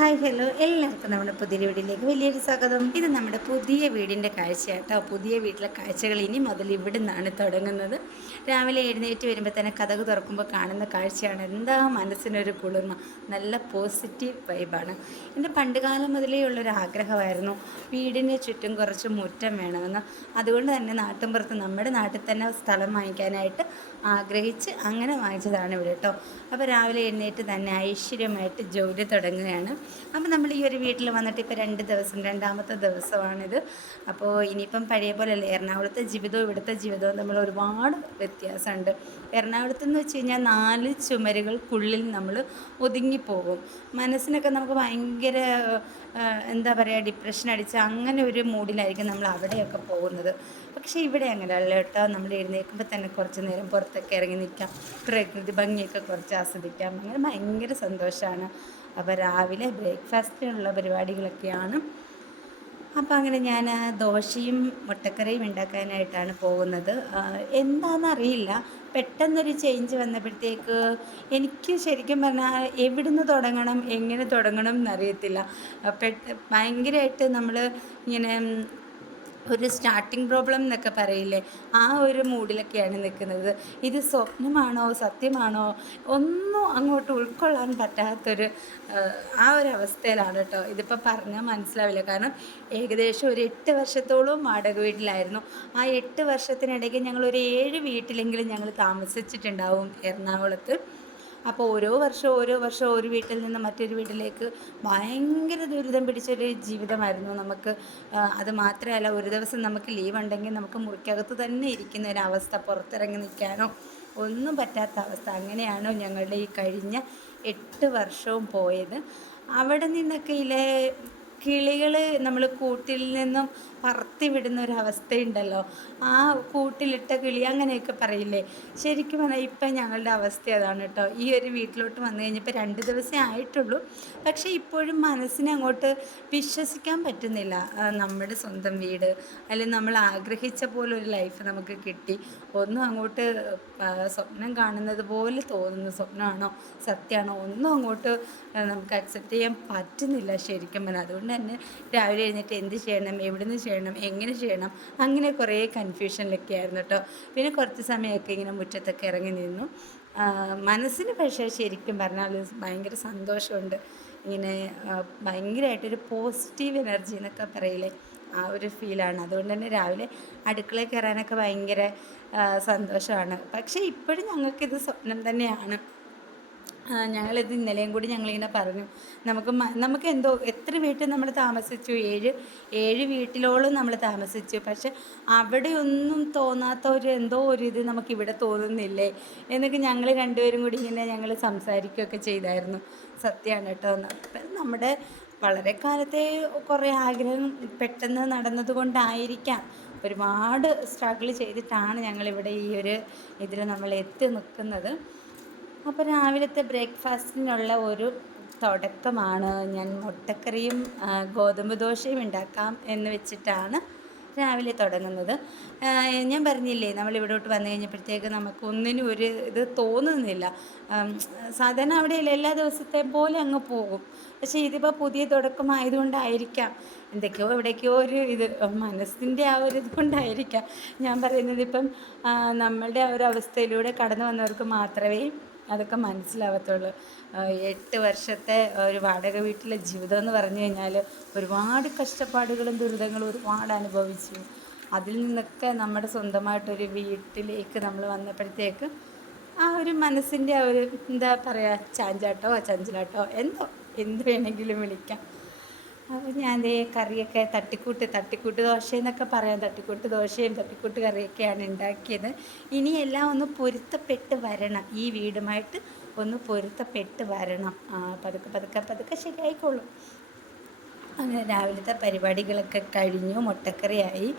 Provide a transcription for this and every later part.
Hi hello എല്ലാവർക്കും നമ്മുടെ പുതിയ വീടിലേക്ക് വലിയൊരു സ്വാഗതം. ഇത് നമ്മുടെ പുതിയ വീടിൻ്റെ കാഴ്ചയാട്ടോ. പുതിയ വീട്ടിലെ കാഴ്ചകൾ ഇനി മുതൽ ഇവിടെ നിന്നാണ് തുടങ്ങുന്നത്. രാവിലെ എഴുന്നേറ്റ് വരുമ്പോൾ തന്നെ കതക് തുറക്കുമ്പോൾ കാണുന്ന കാഴ്ചയാണ് എന്താ മനസ്സിനൊരു കുളിർമ, നല്ല പോസിറ്റീവ് വൈബാണ്. എൻ്റെ പണ്ടുകാലം മുതലേ ഉള്ളൊരു ആഗ്രഹമായിരുന്നു വീടിന് ചുറ്റും കുറച്ച് മുറ്റം വേണമെന്ന്. അതുകൊണ്ട് തന്നെ നാട്ടിൻപുറത്ത് നമ്മുടെ നാട്ടിൽ തന്നെ സ്ഥലം വാങ്ങിക്കാനായിട്ട് ആഗ്രഹിച്ച് അങ്ങനെ വാങ്ങിച്ചതാണ് ഇവിടെ കേട്ടോ. അപ്പോൾ രാവിലെ എഴുന്നേറ്റ് തന്നെ ഐശ്വര്യമായിട്ട് ജോലി തുടങ്ങുകയാണ്. അപ്പോൾ നമ്മൾ ഈ ഒരു വീട്ടിൽ വന്നിട്ട് ഇപ്പോൾ രണ്ടാമത്തെ ദിവസമാണിത്. അപ്പോൾ ഇനിയിപ്പം പഴയ പോലെയല്ല, എറണാകുളത്തെ ജീവിതവും ഇവിടുത്തെ ജീവിതവും തമ്മിൽ ഒരുപാട് വ്യത്യാസമുണ്ട്. എറണാകുളത്ത് എന്ന് വെച്ച് കഴിഞ്ഞാൽ 4 ചുമരുകൾക്കുള്ളിൽ നമ്മൾ ഒതുങ്ങിപ്പോകും. മനസ്സിനൊക്കെ നമുക്ക് ഭയങ്കര എന്താ പറയുക, ഡിപ്രഷൻ അടിച്ച് അങ്ങനെ ഒരു മൂഡിലായിരിക്കും നമ്മൾ അവിടെയൊക്കെ പോകുന്നത്. പക്ഷേ ഇവിടെ അങ്ങനെയല്ല കേട്ടോ. നമ്മൾ എഴുന്നേൽക്കുമ്പോൾ തന്നെ കുറച്ച് നേരം പുറത്തൊക്കെ ഇറങ്ങി നിൽക്കാം, പ്രകൃതി ഭംഗിയൊക്കെ കുറച്ച് ആസ്വദിക്കാം. അങ്ങനെ ഭയങ്കര സന്തോഷമാണ്. അപ്പോൾ രാവിലെ ബ്രേക്ക്ഫാസ്റ്റിനുള്ള പരിപാടികളൊക്കെയാണ്. അപ്പോൾ അങ്ങനെ ഞാൻ ദോശയും മുട്ടക്കറിയും ഉണ്ടാക്കാനായിട്ടാണ് പോകുന്നത്. എന്താണെന്നറിയില്ല, പെട്ടെന്നൊരു ചേഞ്ച് വന്നപ്പോഴത്തേക്ക് എനിക്ക് ശരിക്കും പറഞ്ഞാൽ എവിടുന്ന് തുടങ്ങണം എങ്ങനെ തുടങ്ങണം എന്നറിയത്തില്ല. ഭയങ്കരമായിട്ട് നമ്മൾ ഇങ്ങനെ ഒരു സ്റ്റാർട്ടിങ് പ്രോബ്ലം എന്നൊക്കെ പറയില്ലേ, ആ ഒരു മൂഡിലൊക്കെയാണ് നിൽക്കുന്നത്. ഇത് സ്വപ്നമാണോ സത്യമാണോ ഒന്നും അങ്ങോട്ട് ഉൾക്കൊള്ളാൻ പറ്റാത്തൊരു ആ ഒരു അവസ്ഥയിലാണ് കേട്ടോ. ഇതിപ്പോൾ പറഞ്ഞാൽ മനസ്സിലാവില്ല. കാരണം ഏകദേശം ഒരു 8 വർഷത്തോളം വാടക വീട്ടിലായിരുന്നു. ആ 8 വർഷത്തിനിടയ്ക്ക് ഞങ്ങളൊരു 7 വീട്ടിലെങ്കിലും ഞങ്ങൾ താമസിച്ചിട്ടുണ്ടാവും എറണാകുളത്ത്. അപ്പോൾ ഓരോ വർഷവും ഒരു വീട്ടിൽ നിന്ന് മറ്റൊരു വീട്ടിലേക്ക് ഭയങ്കര ദുരിതം പിടിച്ചൊരു ജീവിതമായിരുന്നു നമുക്ക്. അത് മാത്രമല്ല, ഒരു ദിവസം നമുക്ക് ലീവ് ഉണ്ടെങ്കിൽ നമുക്ക് മുറിക്കകത്ത് തന്നെ ഇരിക്കുന്ന ഒരവസ്ഥ, പുറത്തിറങ്ങി നിൽക്കാനോ ഒന്നും പറ്റാത്ത അവസ്ഥ. അങ്ങനെയാണ് ഞങ്ങളുടെ ഈ കഴിഞ്ഞ 8 വർഷവും പോയത്. അവിടെ നിന്നൊക്കെ കിളികൾ നമ്മൾ കൂട്ടിൽ നിന്നും പറത്തി വിടുന്ന ഒരവസ്ഥയുണ്ടല്ലോ, ആ കൂട്ടിലിട്ട കിളി അങ്ങനെയൊക്കെ പറയില്ലേ. ശരിക്കും പറഞ്ഞാൽ ഇപ്പം ഞങ്ങളുടെ അവസ്ഥ അതാണ് കേട്ടോ. ഈ ഒരു വീട്ടിലോട്ട് വന്നു കഴിഞ്ഞപ്പോൾ 2 ദിവസമേ ആയിട്ടുള്ളൂ. പക്ഷേ ഇപ്പോഴും മനസ്സിനെ അങ്ങോട്ട് വിശ്വസിക്കാൻ പറ്റുന്നില്ല. നമ്മുടെ സ്വന്തം വീട്, അല്ലെങ്കിൽ നമ്മൾ ആഗ്രഹിച്ച പോലെ ഒരു ലൈഫ് നമുക്ക് കിട്ടി. ഒന്നും അങ്ങോട്ട് സ്വപ്നം കാണുന്നത് പോലെ തോന്നുന്നു. സ്വപ്നമാണോ സത്യമാണോ ഒന്നും അങ്ങോട്ട് നമുക്ക് അക്സെപ്റ്റ് ചെയ്യാൻ പറ്റുന്നില്ല ശരിക്കും പറഞ്ഞാൽ. അതുകൊണ്ട് തന്നെ രാവിലെ എഴുന്നേറ്റ് എന്ത് ചെയ്യണം, എവിടുന്ന് ചെയ്യണം, എങ്ങനെ ചെയ്യണം, അങ്ങനെ കുറേ കൺഫ്യൂഷനിലൊക്കെ ആയിരുന്നു കേട്ടോ. പിന്നെ കുറച്ച് സമയമൊക്കെ ഇങ്ങനെ മുറ്റത്തൊക്കെ ഇറങ്ങി നിന്നു. മനസ്സിന് പക്ഷേ ശരിക്കും പറഞ്ഞാൽ ഭയങ്കര സന്തോഷമുണ്ട്. ഇങ്ങനെ ഭയങ്കരമായിട്ടൊരു പോസിറ്റീവ് എനർജി എന്നൊക്കെ പറയില്ലേ, ആ ഒരു ഫീലാണ്. അതുകൊണ്ട് തന്നെ രാവിലെ അടുക്കളയിൽ കയറാനൊക്കെ ഭയങ്കര സന്തോഷമാണ്. പക്ഷേ ഇപ്പോഴും ഞങ്ങൾക്കിത് സ്വപ്നം തന്നെയാണ്. ഞങ്ങളിത് ഇന്നലെയും കൂടി ഞങ്ങളിങ്ങനെ പറഞ്ഞു. നമുക്ക് എന്തോ എത്ര വീട്ടിൽ നമ്മൾ താമസിച്ചു, 7 വീട്ടിലോളം നമ്മൾ താമസിച്ചു. പക്ഷെ അവിടെയൊന്നും തോന്നാത്ത എന്തോ ഒരു ഇത് നമുക്കിവിടെ തോന്നുന്നില്ലേ എന്നൊക്കെ ഞങ്ങൾ രണ്ടുപേരും കൂടി ഇങ്ങനെ ഞങ്ങൾ സംസാരിക്കുകയൊക്കെ ചെയ്തായിരുന്നു. സത്യമാണ് കേട്ടോ. നമ്മുടെ വളരെ കാലത്തെ കുറേ ആഗ്രഹം പെട്ടെന്ന് നടന്നതുകൊണ്ടായിരിക്കാം, ഒരുപാട് സ്ട്രഗിൾ ചെയ്തിട്ടാണ് ഞങ്ങളിവിടെ ഈ ഒരു ഇതിൽ നമ്മൾ എത്തി നിൽക്കുന്നത്. അപ്പോൾ രാവിലത്തെ ബ്രേക്ക്ഫാസ്റ്റിനുള്ള ഒരു തുടക്കമാണ്. ഞാൻ മുട്ടക്കറിയും ഗോതമ്പ് ദോശയും ഉണ്ടാക്കാം എന്ന് വെച്ചിട്ടാണ് രാവിലെ തുടങ്ങുന്നത്. ഞാൻ പറഞ്ഞില്ലേ, നമ്മളിവിടോട്ട് വന്നു കഴിഞ്ഞപ്പോഴത്തേക്ക് നമുക്കൊന്നിനും ഒരു ഇത് തോന്നുന്നില്ല. സാധാരണ അവിടെ എല്ലാ ദിവസത്തെ പോലെ അങ്ങ് പോകും. പക്ഷേ ഇതിപ്പോൾ പുതിയ തുടക്കമായതുകൊണ്ടായിരിക്കാം, എന്തൊക്കെയോ എവിടേക്കോ ഒരു ഇത് മനസ്സിൻ്റെ ആ ഒരു ഇതുകൊണ്ടായിരിക്കാം ഞാൻ പറയുന്നത്. ഇപ്പം നമ്മളുടെ ആ ഒരു അവസ്ഥയിലൂടെ കടന്നു വന്നവർക്ക് മാത്രമേ അതൊക്കെ മനസ്സിലാവത്തുള്ളൂ. 8 വർഷത്തെ ഒരു വാടക വീട്ടിലെ ജീവിതം എന്ന് പറഞ്ഞു കഴിഞ്ഞാൽ ഒരുപാട് കഷ്ടപ്പാടുകളും ദുരിതങ്ങളും ഒരുപാട് അനുഭവിച്ചു. അതിൽ നിന്നൊക്കെ നമ്മുടെ സ്വന്തമായിട്ടൊരു വീട്ടിലേക്ക് നമ്മൾ വന്നപ്പോഴത്തേക്ക് ആ ഒരു മനസ്സിൻ്റെ ആ ഒരു എന്താ പറയുക, ചഞ്ചലാട്ടോ എന്ത് വേണമെങ്കിലും വിളിക്കാം. അപ്പോൾ ഞാൻ ദേ കറിയൊക്കെ തട്ടിക്കൂട്ട് ദോശ എന്നൊക്കെ പറയാം. തട്ടിക്കൂട്ട് ദോശയും തട്ടിക്കൂട്ട് കറിയൊക്കെയാണ് ഉണ്ടാക്കിയത്. ഇനി എല്ലാം ഒന്ന് പൊരുത്തപ്പെട്ട് വരണം, ഈ വീടുമായിട്ട് ഒന്ന് പൊരുത്തപ്പെട്ട് വരണം. പതുക്കെ ശരിയായിക്കോളും. അങ്ങനെ രാവിലത്തെ പരിപാടികളൊക്കെ കഴിഞ്ഞു. മുട്ടക്കറിയായി,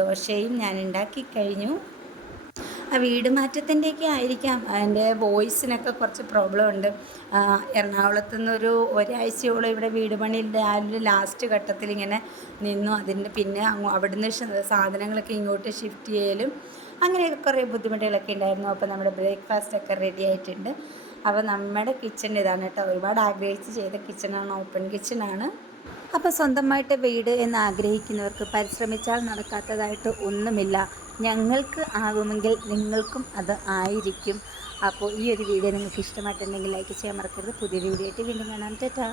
ദോശയും ഞാൻ ഉണ്ടാക്കി കഴിഞ്ഞു. ആ വീട് മാറ്റത്തിൻ്റെയൊക്കെ ആയിരിക്കാം എൻ്റെ വോയിസിനൊക്കെ കുറച്ച് പ്രോബ്ലം ഉണ്ട്. എറണാകുളത്തു നിന്നൊരു ഒരാഴ്ചയോളം ഇവിടെ വീട് പണി രാവിലെ ലാസ്റ്റ് ഘട്ടത്തിൽ ഇങ്ങനെ നിന്നു. അതിൻ്റെ പിന്നെ അവിടുന്ന് സാധനങ്ങളൊക്കെ ഇങ്ങോട്ട് ഷിഫ്റ്റ് ചെയ്യലും അങ്ങനെയൊക്കെ കുറേ ബുദ്ധിമുട്ടുകളൊക്കെ ഉണ്ടായിരുന്നു. അപ്പോൾ നമ്മുടെ ബ്രേക്ക്ഫാസ്റ്റൊക്കെ റെഡി ആയിട്ടുണ്ട്. അപ്പോൾ നമ്മുടെ കിച്ചൺ ഇതാണ് കേട്ടോ. ഒരുപാട് ആഗ്രഹിച്ച് ചെയ്ത കിച്ചണാണ്, ഓപ്പൺ കിച്ചണാണ്. അപ്പോൾ സ്വന്തമായിട്ട് വീട് എന്ന് ആഗ്രഹിക്കുന്നവർക്ക് പരിശ്രമിച്ചാൽ നടക്കാത്തതായിട്ട് ഒന്നുമില്ല. ഞങ്ങൾക്ക് ആകുമെങ്കിൽ നിങ്ങൾക്കും അത് ആയിരിക്കും. അപ്പോൾ ഈ ഒരു വീഡിയോ നിങ്ങൾക്ക് ഇഷ്ടമായിട്ടുണ്ടെങ്കിൽ ലൈക്ക് ചെയ്യാൻ മറക്കരുത്. പുതിയൊരു വീഡിയോ ആയിട്ട് വീണ്ടും കാണാം. ടാറ്റാ.